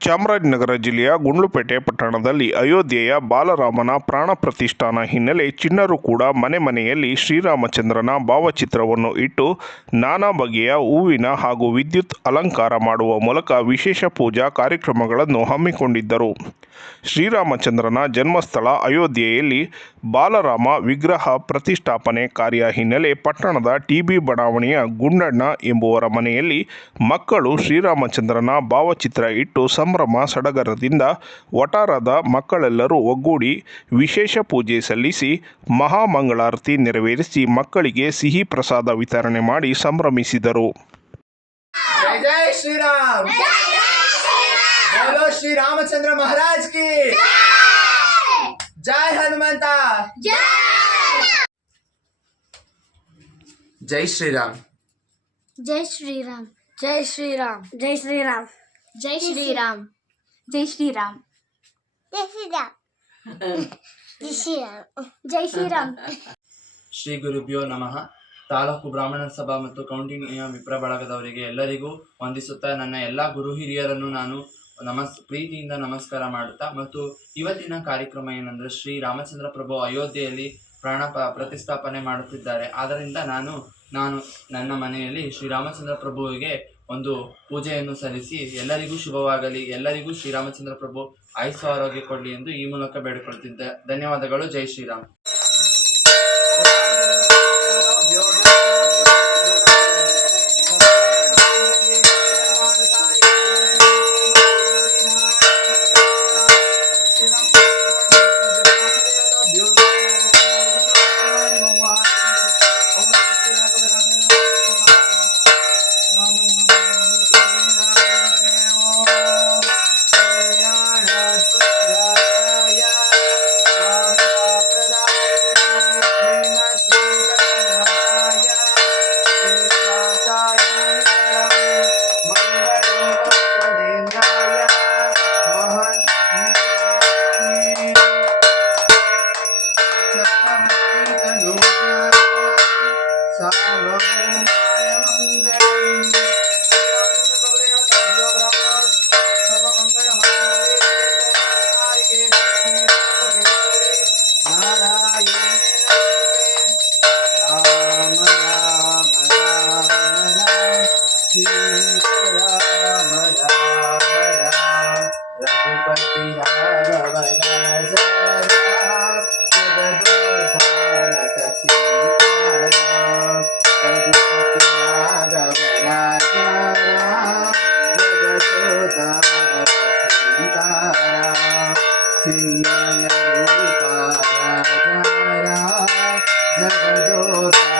ಚಾಮರಾಜನಗರ ಜಿಲ್ಲೆಯ ಗುಂಡ್ಲುಪೇಟೆ ಪಟ್ಟಣದಲ್ಲಿ ಅಯೋಧ್ಯೆಯ ಬಾಲರಾಮನ ಪ್ರಾಣ ಪ್ರತಿಷ್ಠಾನ ಹಿನ್ನೆಲೆ ಚಿಣ್ಣರು ಕೂಡ ಮನೆ ಮನೆಯಲ್ಲಿ ಶ್ರೀರಾಮಚಂದ್ರನ ಭಾವಚಿತ್ರವನ್ನು ಇಟ್ಟು ನಾನಾ ಬಗೆಯ ಹೂವಿನ ಹಾಗೂ ವಿದ್ಯುತ್ ಅಲಂಕಾರ ಮಾಡುವ ಮೂಲಕ ವಿಶೇಷ ಪೂಜಾ ಕಾರ್ಯಕ್ರಮಗಳನ್ನು ಹಮ್ಮಿಕೊಂಡಿದ್ದರು. ಶ್ರೀರಾಮಚಂದ್ರನ ಜನ್ಮಸ್ಥಳ ಅಯೋಧ್ಯೆಯಲ್ಲಿ ಬಾಲರಾಮ ವಿಗ್ರಹ ಪ್ರತಿಷ್ಠಾಪನೆ ಕಾರ್ಯ ಹಿನ್ನೆಲೆ ಪಟ್ಟಣದ ಟಿಬಿ ಬಡಾವಣೆಯ ಗುಂಡಣ್ಣ ಎಂಬುವರ ಮನೆಯಲ್ಲಿ ಮಕ್ಕಳು ಶ್ರೀರಾಮಚಂದ್ರನ ಭಾವಚಿತ್ರ ಇಟ್ಟು ಸಂಭ್ರಮ ಸಂಭ್ರಮ ಸಡಗರದಿಂದ ವಟಾರದ ಮಕ್ಕಳೆಲ್ಲರೂ ಒಗ್ಗೂಡಿ ವಿಶೇಷ ಪೂಜೆ ಸಲ್ಲಿಸಿ ಮಹಾಮಂಗಳಾರತಿ ನೆರವೇರಿಸಿ ಮಕ್ಕಳಿಗೆ ಸಿಹಿ ಪ್ರಸಾದ ವಿತರಣೆ ಮಾಡಿ ಸಂಭ್ರಮಿಸಿದರು. ಶ್ರೀರಾಮಚಂದ್ರ ಮಹಾರಾಜ್ ಕಿ. ಜೈ. ಹನುಮಂತ. ಜೈ ಶ್ರೀರಾಮ್. ಜೈ ಶ್ರೀರಾಮ್. ಜೈ ಶ್ರೀರಾಮ್. ಜೈ ಶ್ರೀರಾಮ್. ಜೈ ಶ್ರೀರಾಮ್. ಜೈ ಶ್ರೀರಾಮ್. ಜೈ ಶ್ರೀರಾಮ್. ಜೈ ಶ್ರೀರಾಮ್. ರಾಮ್ ಶ್ರೀ ಗುರುಭ್ಯೋ ನಮಃ. ತಾಲೂಕು ಬ್ರಾಹ್ಮಣ ಸಭಾ ಮತ್ತು ಕೌಂಡಿನ್ಯ ವಿಪ್ರ ಬಳಗದವರಿಗೆ ಎಲ್ಲರಿಗೂ ವಂದಿಸುತ್ತಾ ನನ್ನ ಎಲ್ಲ ಗುರು ಹಿರಿಯರನ್ನು ನಾನು ನಮಸ್ ಪ್ರೀತಿಯಿಂದ ನಮಸ್ಕಾರ ಮಾಡುತ್ತಾ ಮತ್ತು ಇವತ್ತಿನ ಕಾರ್ಯಕ್ರಮ ಏನಂದ್ರೆ ಶ್ರೀ ರಾಮಚಂದ್ರ ಪ್ರಭು ಅಯೋಧ್ಯೆಯಲ್ಲಿ ಪ್ರಾಣ ಪ್ರತಿಷ್ಠಾಪನೆ ಮಾಡುತ್ತಿದ್ದಾರೆ. ಆದ್ದರಿಂದ ನಾನು ನಾನು ನನ್ನ ಮನೆಯಲ್ಲಿ ಶ್ರೀ ರಾಮಚಂದ್ರ ಪ್ರಭುವಿಗೆ ಒಂದು ಪೂಜೆಯನ್ನು ಸಲ್ಲಿಸಿ ಎಲ್ಲರಿಗೂ ಶುಭವಾಗಲಿ, ಎಲ್ಲರಿಗೂ ಶ್ರೀರಾಮಚಂದ್ರ ಪ್ರಭು ಆಯುಸ್ಸು ಆರೋಗ್ಯ ಕೊಡಲಿ ಎಂದು ಈ ಮೂಲಕ ಬೇಡಿಕೊಳ್ತಿದ್ದೆ. ಧನ್ಯವಾದಗಳು. ಜೈ ಶ್ರೀರಾಮ್. రామ రామ రఘుపతి రాఘవ జగదోధానక సీతారామ రఘుపతి రాఘవ జగదోధానక సీతారామ చిన్నయ రూప రాజ జగదోధా